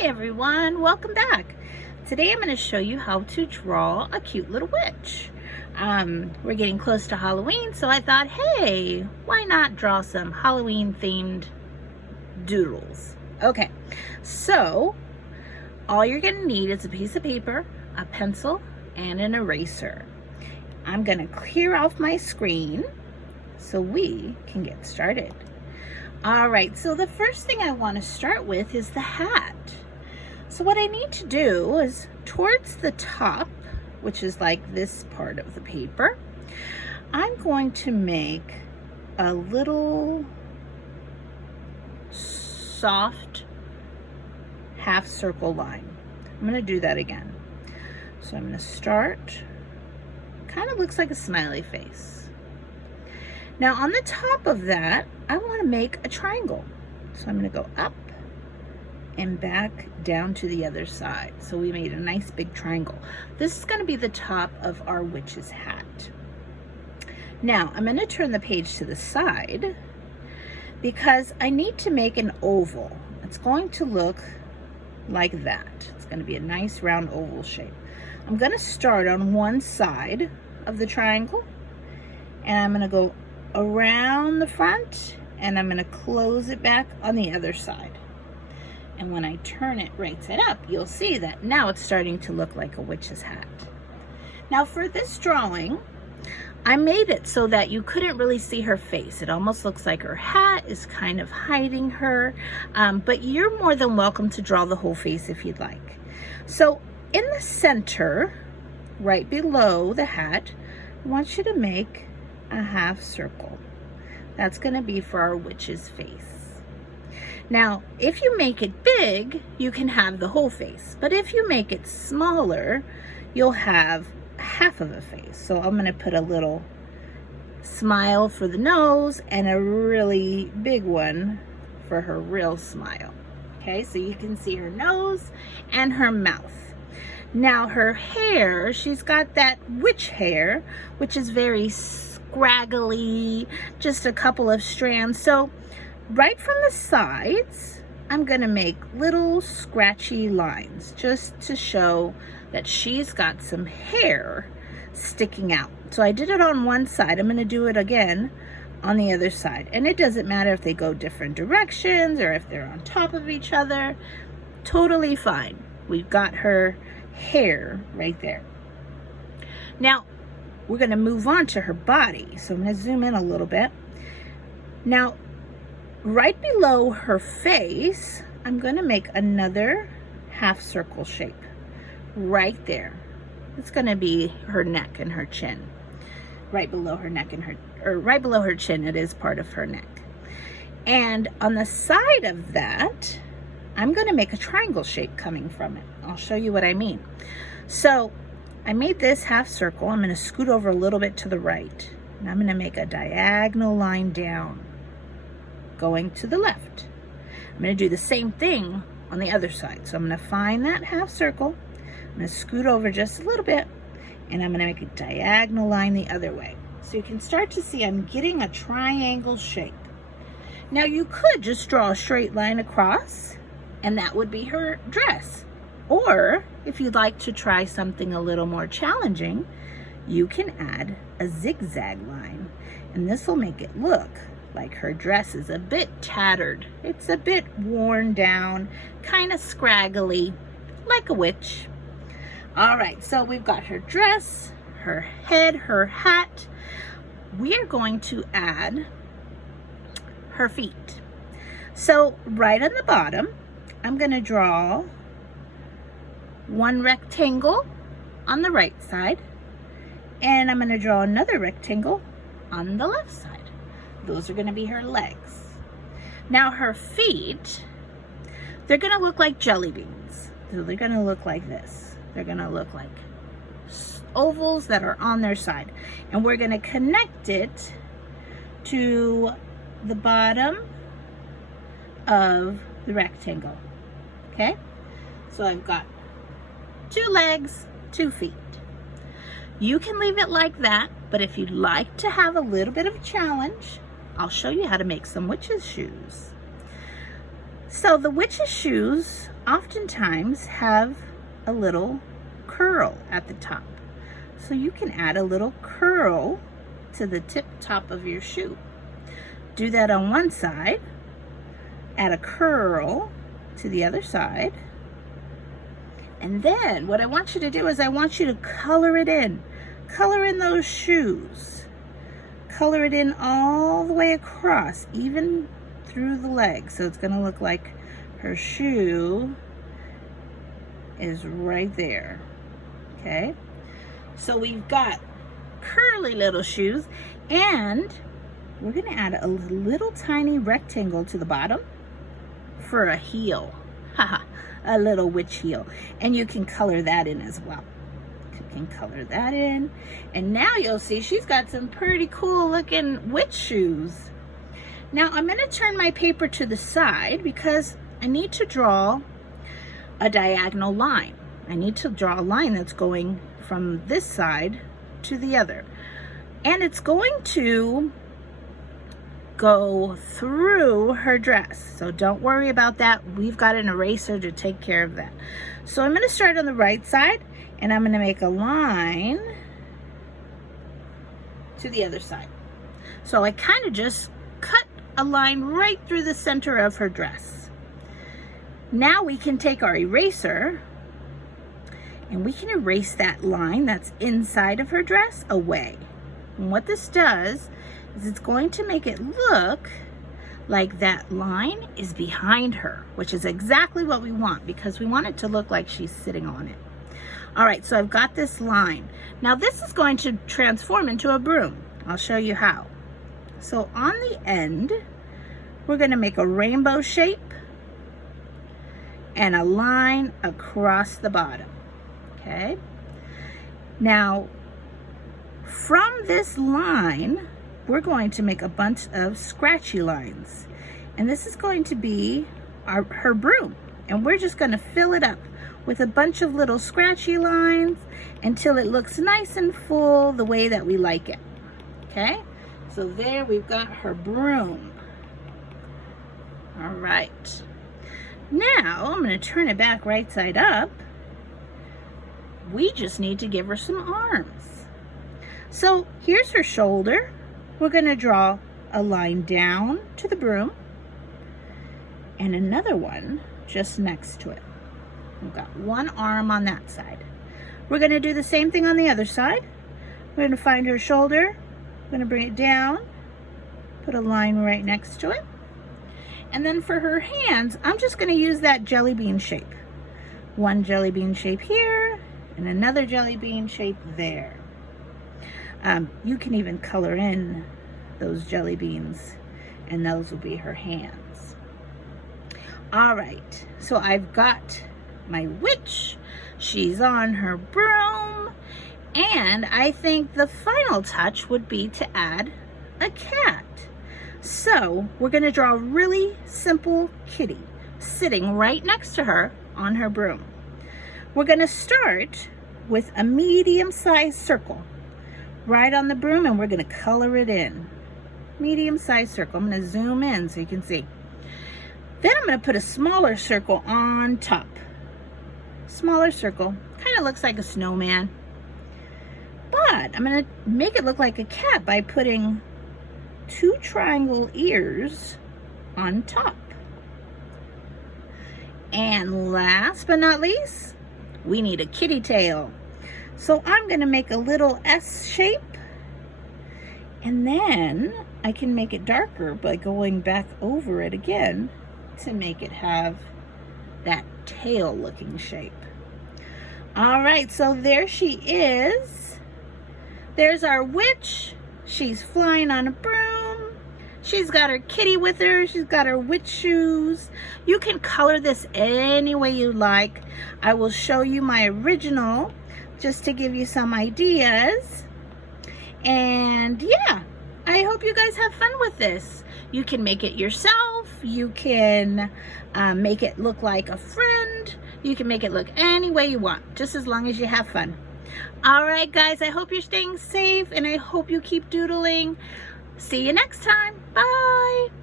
Hi everyone, welcome back. Today I'm going to show you how to draw a cute little witch. We're getting close to Halloween, so I thought, hey, why not draw some Halloween themed doodles? Okay, so all you're going to need is a piece of paper, a pencil, and an eraser. I'm going to clear off my screen so we can get started. All right, so the first thing I want to start with is the hat. So what I need to do is towards the top, which is like this part of the paper, I'm going to make a little soft half circle line. I'm going to do that again. So I'm going to start, kind of looks like a smiley face. Now on the top of that, I want to make a triangle. So I'm going to go up and back down to the other side. So we made a nice big triangle. This is going to be the top of our witch's hat. Now I'm going to turn the page to the side because I need to make an oval. It's going to look like that. It's going to be a nice round oval shape. I'm going to start on one side of the triangle and I'm going to go around the front and I'm going to close it back on the other side. And when I turn it right side up, you'll see that now it's starting to look like a witch's hat. Now for this drawing, I made it so that you couldn't really see her face. It almost looks like her hat is kind of hiding her, but you're more than welcome to draw the whole face if you'd like. So in the center, right below the hat, I want you to make a half circle. That's going to be for our witch's face. Now, if you make it big, you can have the whole face. But if you make it smaller, you'll have half of a face. So I'm going to put a little smile for the nose and a really big one for her real smile. Okay, so you can see her nose and her mouth. Now her hair, she's got that witch hair, which is very scraggly, just a couple of strands. So right from the sides, I'm going to make little scratchy lines just to show that she's got some hair sticking out. So I did it on one side. I'm going to do it again on the other side. And it doesn't matter if they go different directions or if they're on top of each other. Totally fine. We've got her hair right there. Now we're going to move on to her body. So I'm going to zoom in a little bit. Now right below her face, I'm going to make another half circle shape right there. It's going to be her neck and her chin. Right below her neck and right below her chin, it is part of her neck. And on the side of that, I'm going to make a triangle shape coming from it. I'll show you what I mean. So I made this half circle. I'm going to scoot over a little bit to the right. And I'm going to make a diagonal line down, going to the left. I'm going to do the same thing on the other side. So I'm going to find that half circle. I'm going to scoot over just a little bit. And I'm going to make a diagonal line the other way. So you can start to see I'm getting a triangle shape. Now you could just draw a straight line across, and that would be her dress. Or if you'd like to try something a little more challenging, you can add a zigzag line. And this will make it look like her dress is a bit tattered. It's a bit worn down, kind of scraggly, like a witch. All right, so we've got her dress, her head, her hat. We are going to add her feet. So right on the bottom, I'm going to draw one rectangle on the right side, and I'm going to draw another rectangle on the left side. Those are going to be her legs. Now her feet, they're going to look like jelly beans. So they're going to look like this. They're going to look like ovals that are on their side. And we're going to connect it to the bottom of the rectangle. Okay? So I've got 2 legs, 2 feet. You can leave it like that, but if you'd like to have a little bit of a challenge, I'll show you how to make some witch's shoes. So the witch's shoes oftentimes have a little curl at the top. So you can add a little curl to the tip top of your shoe. Do that on one side, add a curl to the other side, and then what I want you to do is I want you to color it in. Color in those shoes. Color it in all the way across, even through the legs. So it's going to look like her shoe is right there. Okay? So we've got curly little shoes, and we're going to add a little tiny rectangle to the bottom for a heel. Haha, a little witch heel. And you can color that in as well. You can color that in. And now you'll see she's got some pretty cool looking witch shoes. Now I'm going to turn my paper to the side because I need to draw a diagonal line. I need to draw a line that's going from this side to the other. And it's going to go through her dress. So don't worry about that. We've got an eraser to take care of that. So I'm going to start on the right side, and I'm going to make a line to the other side. So I kind of just cut a line right through the center of her dress. Now we can take our eraser and we can erase that line that's inside of her dress away. And what this does is it's going to make it look like that line is behind her, which is exactly what we want because we want it to look like she's sitting on it. All right, so I've got this line. Now this is going to transform into a broom. I'll show you how. So on the end, we're going to make a rainbow shape and a line across the bottom. Okay? Now, from this line, we're going to make a bunch of scratchy lines. And this is going to be her broom. And we're just going to fill it up with a bunch of little scratchy lines until it looks nice and full the way that we like it. Okay? So there we've got her broom. All right. Now, I'm going to turn it back right side up. We just need to give her some arms. So here's her shoulder. We're going to draw a line down to the broom and another one just next to it. We've got one arm on that side. We're going to do the same thing on the other side. We're going to find her shoulder. We're going to bring it down, put a line right next to it. And then for her hands, I'm just going to use that jelly bean shape. One jelly bean shape here and another jelly bean shape there. You can even color in those jelly beans and those will be her hands. All right, so I've got my witch. She's on her broom. And I think the final touch would be to add a cat. So we're going to draw a really simple kitty sitting right next to her on her broom. We're going to start with a medium-sized circle right on the broom, and we're going to color it in. Medium-sized circle. I'm going to zoom in so you can see. Then I'm going to put a smaller circle on top. Smaller circle. Kind of looks like a snowman. But I'm going to make it look like a cat by putting 2 triangle ears on top. And last but not least, we need a kitty tail. So I'm going to make a little S shape, and then I can make it darker by going back over it again to make it have that tail looking shape. All right, so there she is. There's our witch. She's flying on a broom. She's got her kitty with her. She's got her witch shoes. You can color this any way you like. I will show you my original just to give you some ideas. And yeah, I hope you guys have fun with this. You can make it yourself. You can make it look like a friend. You can make it look any way you want, just as long as you have fun. All right, guys, I hope you're staying safe, and I hope you keep doodling. See you next time. Bye.